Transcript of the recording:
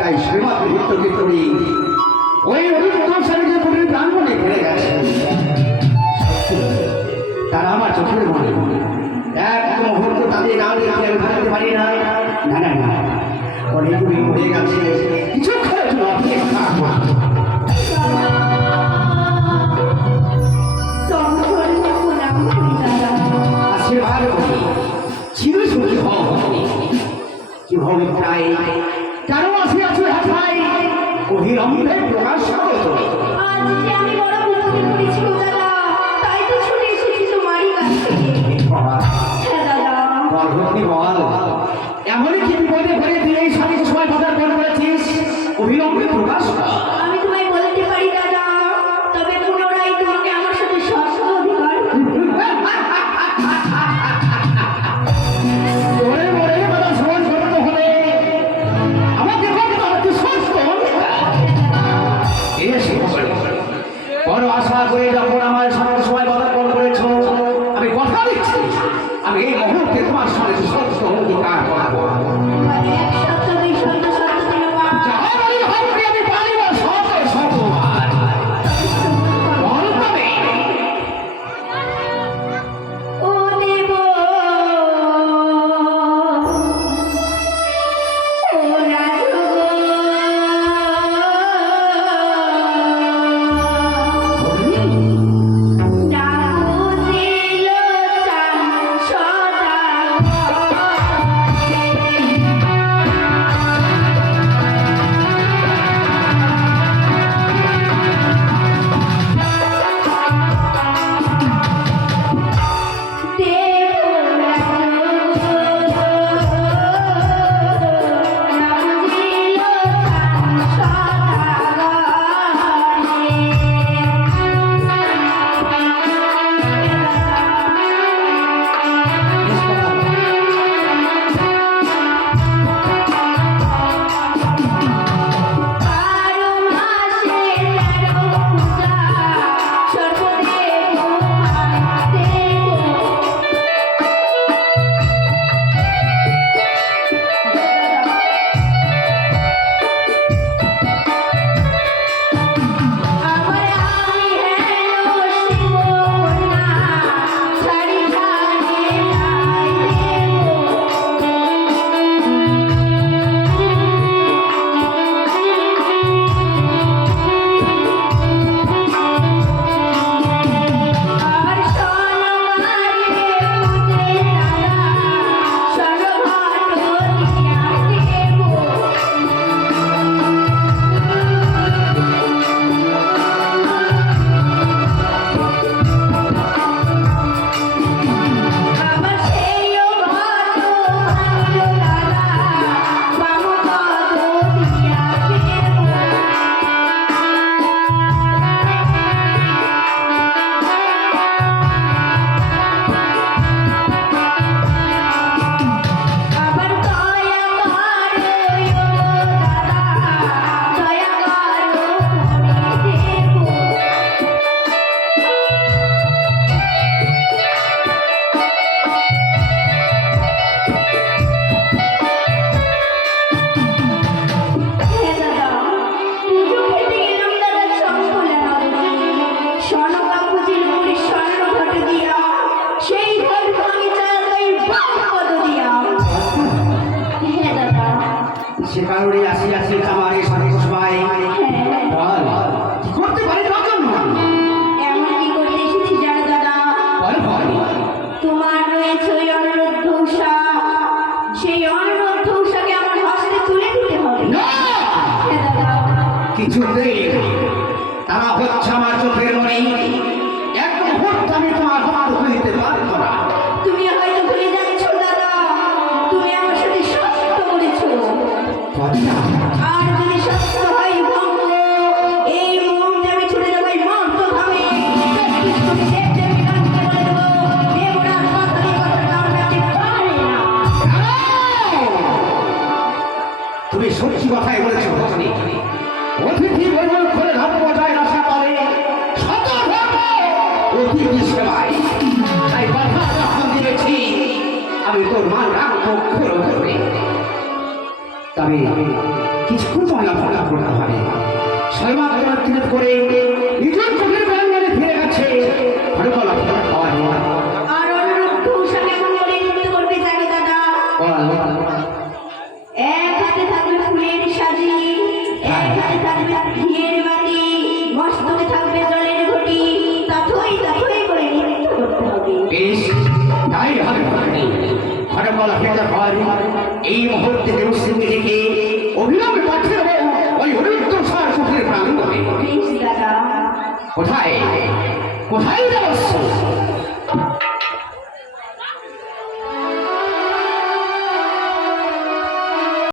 তাই সেবা বিহিত করি ওই অভিজ্ঞতাকে পুরীর প্রাঙ্গণে ঘিরে গেছে। তারা আমার চোখের মনে এক মুহূর্ত তাদের নাম লিখে আমি থাকতে পারি না। না না না, অনেকগুলি মরে গেছে, কিছু খরচ অপেক্ষা আশীর্বাদ করি চিরসুখী হও কি হবে প্রায় কেন আসিয়াছো ভাই অবিলম্বে প্রকাশ করো। আজ যে আমি বড় বিপদে পড়েছি গো দাদা, তাই তো ছুটে এসেছি তোমারই কাছে। হ্যাঁ দাদা, গর্ভবতী বল এমনই কি বিপদে ভরে দিয়ে এই স্বামীর সময় বাজার বল করেছিস, অবিলম্বে প্রকাশ কর। আমি তোমায় বলতে পারি দাদা, তবে পুনরায় তোমাকে আমার সাথে শর্ত অধিকার ওরে ওরে কথা সহজ করতে হবে, আমাকে করতে হবে শর্ত। এসে বড় আশা করে যখন আমার সামনে সময় বাজার বল করেছ, আমি কথা দিচ্ছি আমি এই মুহূর্তে তোমার সামনে শর্ত অধিকার করবো। এক শর্ত, দুই শর্ত, শর্ত তুমি পাও। আমি পারি না শর্ত শতবার বল তবে। ও দেব ও রাজগো না বুঝিল চান সদা সে কারণে আসিয়াছি আমার এই সাথে সবাই বল কি করতে পারি রকম এমন কি করতে এসেছি জানো দাদা? বল বল তোমার রয়েছে ওই অনুরোধ উষা, সেই অনুরোধ উষাকে আমার হস্তে তুলে দিতে হবে। না হ্যাঁ দাদা, কিছুতেই তারা হচ্ছে আমার চোখের মনি, এক মুহূর্ত আমি তোমার হাত ধরে দিতে পারবো না। তুমি হয়তো ভুলে যাচ্ছ দাদা, তুমি আমার সাথে সত্য বলেছ। আর যদি সত্য হয় ভঙ্গ, এই মুহূর্তে আমি ছুটে যাবো এই মর্তধামে। তুমি দেখতে বিকাশকে বলে দেবো, দেবরাজ পাতালি কথার কারণে আপনি পারে না। তুমি সত্যি কথাই বলেছো ভগনি, অতিথি বৈভব করে ধর্ম যায় আশা করে শত ধর্ম অতিথি সেবায়, তাই কথা যখন দিয়েছি আমি তোর মান রাখবো করে তবে তবে কিছুক্ষণ ময়লা ফলা করতে হবে সর্বাত্মক করে নিজের চোখের বাংলায় ফিরে গেছে হরকলা ফেরা খাওয়া আর অনুরুদ্ধ উষা কেমন করে নৃত্য করবে জানো দাদা? এক হাতে থাকবে ফুলের সাজি, এক হাতে থাকবে ঘিয়ের বাতি, মস্তকে থাকবে জলের ঘটি, তাথই তাথই করে নৃত্য করতে হবে। বেশ তাই হবে হরকলা ফেরা খাওয়া এই মুহূর্তে দেবশ্রীকে দেখে অভিনবে পাঠিয়ে দেবো ওই অনিত্য সার চোখের প্রাঙ্গণে। বেশ দাদা। কোথায় কোথায় দেবশ্রী